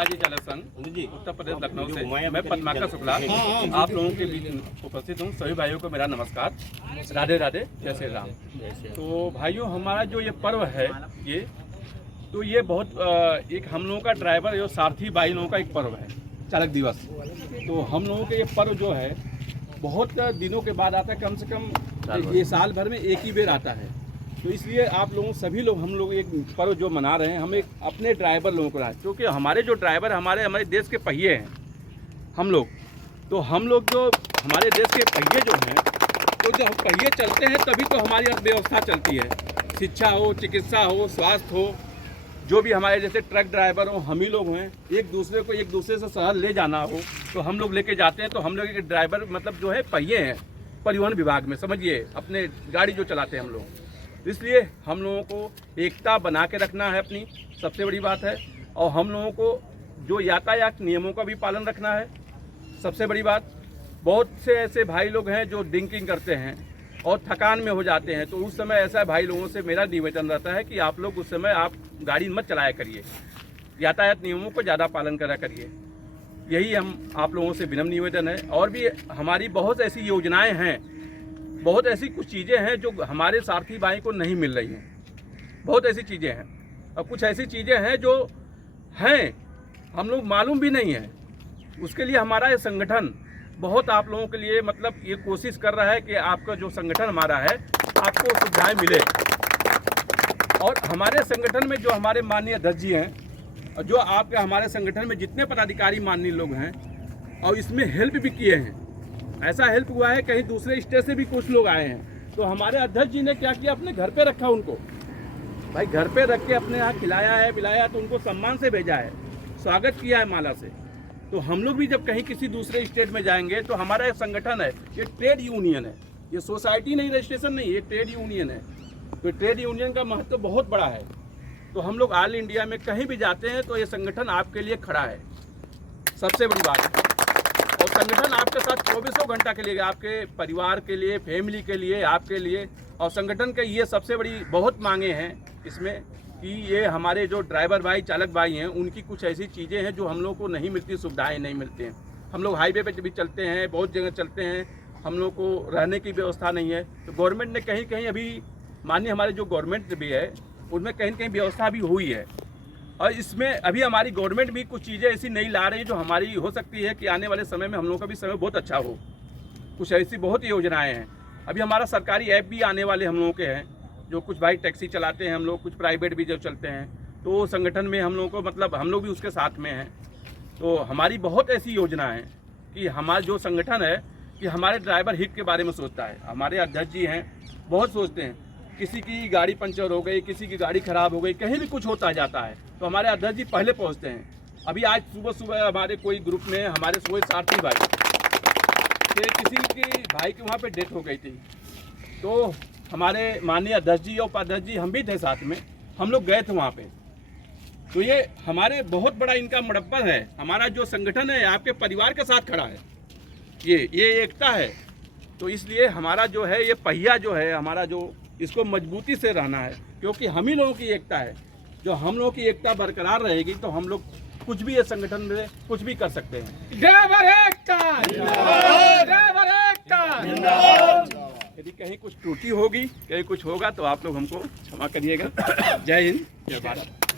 महाराजी चालक संघ उत्तर प्रदेश लखनऊ से मैं पद्माकर शुक्ला आप लोगों के बीच उपस्थित हूँ। सभी भाइयों को मेरा नमस्कार, राधे राधे, जय श्री राम। तो भाइयों, हमारा जो ये पर्व है ये बहुत एक हम लोगों का ड्राइवर जो सारथी भाई लोगों का एक पर्व है, चालक दिवस। तो हम लोगों के ये पर्व जो है बहुत दिनों के बाद आता है, कम से कम ये साल भर में एक ही बार आता है। तो इसलिए आप लोगों सभी लोग हम लोग एक पर्व जो मना रहे हैं, हम एक अपने ड्राइवर लोगों को रहा है, क्योंकि हमारे जो ड्राइवर हमारे देश के पहिए हैं हम लोग। तो हम लोग जो हमारे देश के पहिए जो हैं, तो जब पहिए चलते हैं तभी तो हमारी अर्थव्यवस्था चलती है। शिक्षा हो, चिकित्सा हो, स्वास्थ्य हो, जो भी हमारे जैसे ट्रक ड्राइवर हो, हम ही लोग हैं, एक दूसरे से शहर ले जाना हो तो हम लोग लेके जाते हैं। तो हम लोग एक ड्राइवर मतलब जो है पहिए हैं परिवहन विभाग में, समझिए, अपने गाड़ी जो चलाते हैं हम लोग। इसलिए हम लोगों को एकता बना के रखना है, अपनी सबसे बड़ी बात है। और हम लोगों को जो यातायात नियमों का भी पालन रखना है, सबसे बड़ी बात। बहुत से ऐसे भाई लोग हैं जो ड्रिंकिंग करते हैं और थकान में हो जाते हैं, तो उस समय ऐसा भाई लोगों से मेरा निवेदन रहता है कि आप लोग उस समय आप गाड़ी मत चलाया करिए, यातायात नियमों को ज़्यादा पालन करा करिए। यही हम आप लोगों से विनम्र निवेदन है। और भी हमारी बहुत ऐसी योजनाएं हैं, बहुत ऐसी कुछ चीज़ें हैं जो हमारे सारथी भाई को नहीं मिल रही हैं। बहुत ऐसी चीज़ें हैं और कुछ ऐसी चीज़ें हैं जो हैं हम लोग मालूम भी नहीं है। उसके लिए हमारा ये संगठन बहुत आप लोगों के लिए मतलब ये कोशिश कर रहा है कि आपका जो संगठन हमारा है आपको सुविधाएं मिले। और हमारे संगठन में जो हमारे माननीय अध्यक्ष जी हैं और जो आपके हमारे संगठन में जितने पदाधिकारी माननीय लोग हैं, और इसमें हेल्प भी किए हैं, ऐसा हेल्प हुआ है कहीं दूसरे स्टेट से भी कुछ लोग आए हैं। तो हमारे अध्यक्ष जी ने क्या किया, अपने घर पे रखा उनको, भाई घर पे रख के अपने यहाँ खिलाया है, पिलाया, तो उनको सम्मान से भेजा है, स्वागत किया है माला से। तो हम लोग भी जब कहीं किसी दूसरे स्टेट में जाएंगे तो हमारा एक संगठन है, ये ट्रेड यूनियन है, ये सोसाइटी नहीं, रजिस्ट्रेशन नहीं, ये ट्रेड यूनियन है। तो ट्रेड यूनियन का महत्व बहुत बड़ा है। तो हम लोग ऑल इंडिया में कहीं भी जाते हैं तो ये संगठन आपके लिए खड़ा है, सबसे बड़ी बात है। और संगठन आपके साथ 24 घंटा के लिए, आपके परिवार के लिए, फैमिली के लिए, आपके लिए। और संगठन के ये सबसे बड़ी बहुत मांगे हैं इसमें कि ये हमारे जो ड्राइवर भाई, चालक भाई हैं, उनकी कुछ ऐसी चीज़ें हैं जो हम लोग को नहीं मिलती, सुविधाएं नहीं मिलती हैं। हम लोग हाईवे पे भी चलते हैं, बहुत जगह चलते हैं, हम लोग को रहने की व्यवस्था नहीं है। तो गवर्नमेंट ने कहीं कहीं अभी माननीय हमारे जो गवर्नमेंट भी है उनमें कहीं कहीं व्यवस्था भी हुई है। और इसमें अभी हमारी गवर्नमेंट भी कुछ चीज़ें ऐसी नहीं ला रही है जो हमारी हो सकती है कि आने वाले समय में हम लोगों का भी समय बहुत अच्छा हो। कुछ ऐसी बहुत योजनाएं हैं। अभी हमारा सरकारी ऐप भी आने वाले हम लोगों के हैं, जो कुछ भाई टैक्सी चलाते हैं हम लोग, कुछ प्राइवेट भी जो चलते हैं, तो संगठन में हम लोगों को मतलब हम लोग भी उसके साथ में हैं। तो हमारी बहुत ऐसी योजना है कि हमारा जो संगठन है कि हमारे ड्राइवर हित के बारे में सोचता है। हमारे अध्यक्ष जी हैं, बहुत सोचते हैं। किसी की गाड़ी पंचर हो गई, किसी की गाड़ी खराब हो गई, कहीं भी कुछ होता जाता है तो हमारे अध्यक्ष जी पहले पहुंचते हैं। अभी आज सुबह हमारे कोई ग्रुप में हमारे सोए सारथी भाई के किसी की भाई की वहाँ पे डेथ हो गई थी, तो हमारे माननीय अध्यक्ष जी और उपाध्यक्ष जी हम भी थे साथ में, हम लोग गए थे वहाँ पे। तो ये हमारे बहुत बड़ा इनका मड़ब्बर है। हमारा जो संगठन है आपके परिवार के साथ खड़ा है, ये एकता है। तो इसलिए हमारा जो है ये पहिया जो है हमारा, जो इसको मजबूती से रहना है, क्योंकि हम ही लोगों की एकता है। जो हम लोगों की एकता बरकरार रहेगी तो हम लोग कुछ भी ये संगठन में कुछ भी कर सकते हैं। ड्राइवर एकता, ड्राइवर एकता। यदि कहीं कुछ त्रुटि होगी, कहीं कुछ होगा तो आप लोग हमको क्षमा करिएगा। जय हिंद, जय भारत।